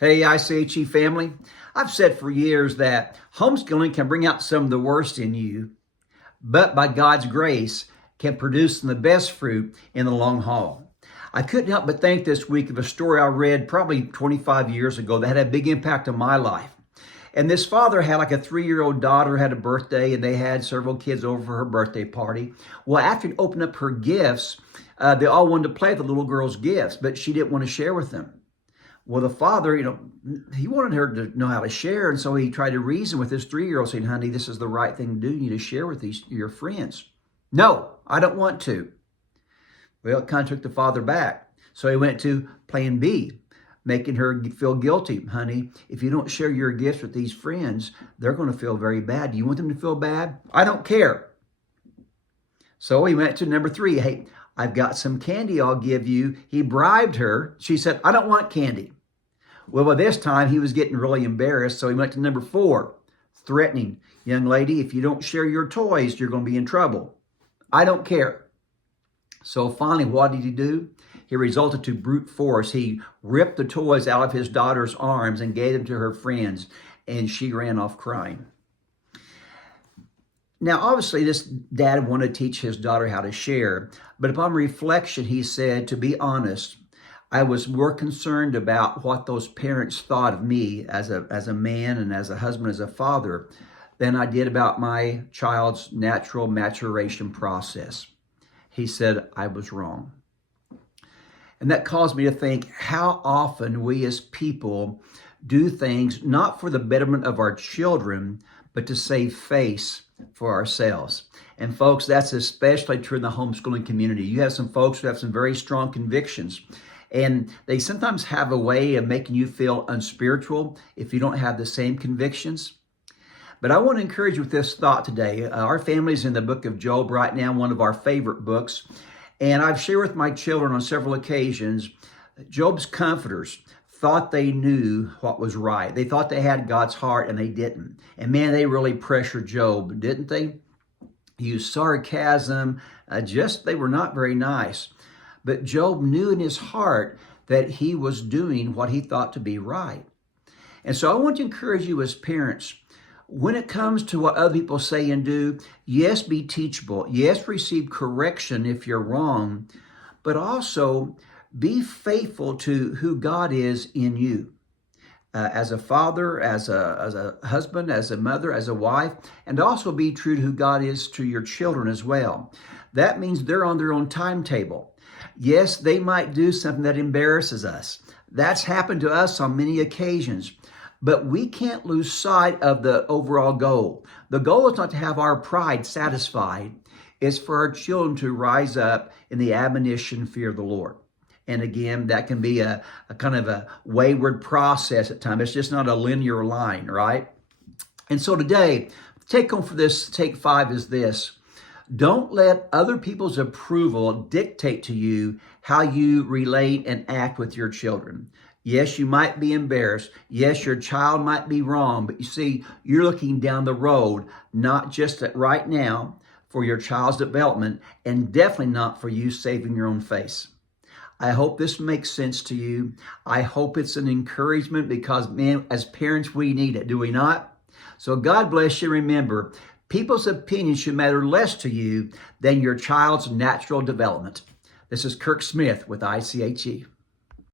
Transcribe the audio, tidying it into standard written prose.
Hey, ICHE family. I've said for years that homeschooling can bring out some of the worst in you, but by God's grace can produce the best fruit in the long haul. I couldn't help but think this week of a story I read probably 25 years ago that had a big impact on my life. And this father had like a 3-year-old daughter, had a birthday, and they had several kids over for her birthday party. Well, after he opened up her gifts, they all wanted to play with the little girl's gifts, but she didn't want to share with them. Well, the father, he wanted her to know how to share. And so he tried to reason with this 3-year-old saying, honey, this is the right thing to do. You need to share with your friends. No, I don't want to. Well, it kind of took the father back. So he went to plan B, making her feel guilty. Honey, if you don't share your gifts with these friends, they're going to feel very bad. Do you want them to feel bad? I don't care. So he went to number 3. Hey, I've got some candy I'll give you. He bribed her. She said, I don't want candy. Well, by this time, he was getting really embarrassed, so he went to number 4, threatening. Young lady, if you don't share your toys, you're going to be in trouble. I don't care. So finally, what did he do? He resorted to brute force. He ripped the toys out of his daughter's arms and gave them to her friends, and she ran off crying. Now, obviously, this dad wanted to teach his daughter how to share, but upon reflection, he said, to be honest, I was more concerned about what those parents thought of me as a man and as a husband, as a father, than I did about my child's natural maturation process. He said, I was wrong. And that caused me to think how often we as people do things not for the betterment of our children, but to save face for ourselves. And folks, that's especially true in the homeschooling community. You have some folks who have some very strong convictions, and they sometimes have a way of making you feel unspiritual if you don't have the same convictions. But I want to encourage you with this thought today. Our family's in the book of Job right now, one of our favorite books. And I've shared with my children on several occasions, Job's comforters thought they knew what was right. They thought they had God's heart, and they didn't. And man, they really pressured Job, didn't they? Used sarcasm, they were not very nice. But Job knew in his heart that he was doing what he thought to be right. And so I want to encourage you as parents, when it comes to what other people say and do, yes, be teachable. Yes, receive correction if you're wrong, but also be faithful to who God is in you. As a father, as a husband, as a mother, as a wife, and also be true to who God is to your children as well. That means they're on their own timetable. Yes, they might do something that embarrasses us. That's happened to us on many occasions. But we can't lose sight of the overall goal. The goal is not to have our pride satisfied. It's for our children to rise up in the admonition, fear of the Lord. And again, that can be a kind of a wayward process at times. It's just not a linear line, right? And so today, take home for this, take 5 is this. Don't let other people's approval dictate to you how you relate and act with your children. Yes, you might be embarrassed. Yes, your child might be wrong, but you see, you're looking down the road, not just at right now for your child's development, and definitely not for you saving your own face. I hope this makes sense to you. I hope it's an encouragement because, man, as parents, we need it, do we not? So God bless you. Remember, people's opinions should matter less to you than your child's natural development. This is Kirk Smith with ICHE.